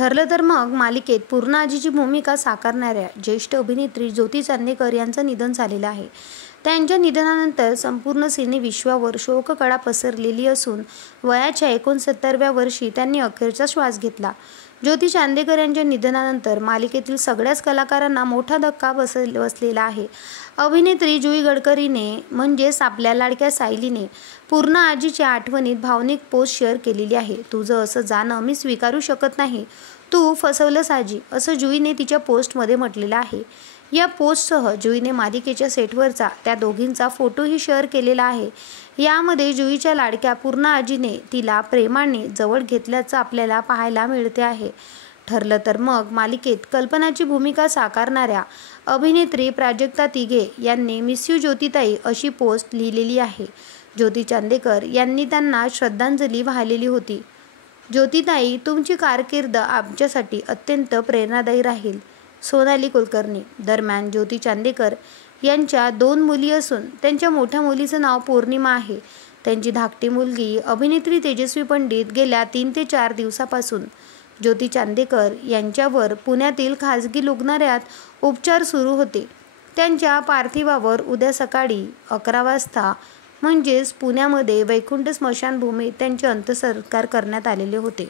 ठरलं तर मग मालिकेत पूर्ण आजीची भूमिका साकारणाऱ्या ज्येष्ठ अभिनेत्री ज्योती चांदेकर यांचं निधन झालेलं आहे। त्यांच्या निधनानंतर संपूर्ण सिनेविश्वावर शोककळा पसरलेली असून वयाच्या 69व्या वर्षी त्यांनी अखेरचा श्वास घेतला। ज्योती चांदेकर यांच्या निधनानंतर मालिकेतील सगळ्याच कलाकारांना मोठा धक्का बसलेला आहे। अभिनेत्री जुई गडकरीने म्हणजेच आपल्या लाडक्या सायलीने पूर्ण आजीच्या आठवणीत भावनिक पोस्ट शेअर केलेली आहे। तुझं असं जाणं मी स्वीकारू शकत नाही, तू फसवलंस आजी, असं जुईने तिच्या पोस्टमध्ये म्हटलेलं आहे। या पोस्टसह जुईने मालिकेच्या सेटवरचा त्या दोघींचा फोटोही शेअर केलेला आहे। यामध्ये जुईच्या लाडक्या पूर्ण आजीने तिला प्रेमाने जवळ घेतल्याचं आपल्याला पाहायला मिळते आहे। ठरलं तर मग मालिकेत कल्पनाची भूमिका साकारणाऱ्या अभिनेत्री प्राजक्ता तिघे यांनी मिस यू ज्योतिताई अशी पोस्ट लिहिलेली आहे। ज्योती चांदेकर यांनी त्यांना श्रद्धांजली वाहिलेली होती। ज्योतिताई, तुमची कारकीर्द आमच्यासाठी अत्यंत प्रेरणादायी राहील। सोनाली कुलकर्णी। दरम्यान ज्योती चांदेकर यांच्या 2 मुली असून त्यांच्या मोठ्या मुलीचं नाव पौर्णिमा आहे। त्यांची धाकटी मुलगी अभिनेत्री तेजस्वी पंडित गेल्या 3 ते 4 दिवसापासून ज्योती चांदेकर यांच्यावर पुण्यातील खाजगी रुग्णालयात उपचार सुरू होते। त्यांच्या पार्थिवावर उद्या सकाळी 11 वाजता म्हणजेच पुण्यामध्ये वैकुंठ स्मशानभूमीत त्यांचे अंत्यसंस्कार करण्यात आलेले होते।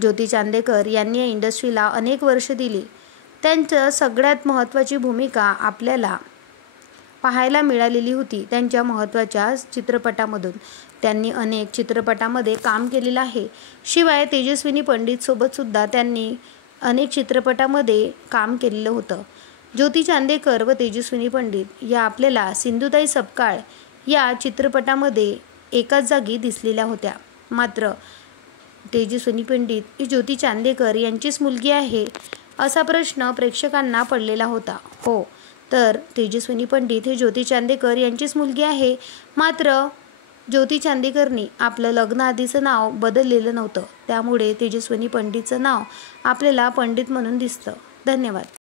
ज्योती चांदेकर यांनी या इंडस्ट्रीला अनेक वर्ष दिली। त्यांचं सगळ्यात महत्त्वाची भूमिका आपल्याला पाहायला मिळालेली होती त्यांच्या महत्त्वाच्या चित्रपटामधून। त्यांनी अनेक चित्रपटामध्ये काम केलेलं आहे। शिवाय तेजस्विनी पंडित सोबत सुद्धा त्यांनी अनेक चित्रपटामध्ये काम केलेलं होतं। ज्योती चांदेकर व तेजस्विनी पंडित या आपल्याला सिंधुताई सपकाळ या चित्रपटामध्ये एकाच जागी दिसलेल्या होत्या। मात्र तेजस्विनी पंडित ही ज्योती चांदेकर यांचीच मुलगी आहे असा प्रश्न प्रेक्षकांना पडलेला होता। हो, तर तेजस्विनी पंडित हे ज्योती चांदेकर यांचीच मुलगी आहे। मात्र ज्योती चांदेकरनी आपलं लग्न आधीचं नाव बदललेलं नव्हतं, त्यामुळे तेजस्विनी पंडितचं नाव आपल्याला पंडित म्हणून दिसतं। धन्यवाद।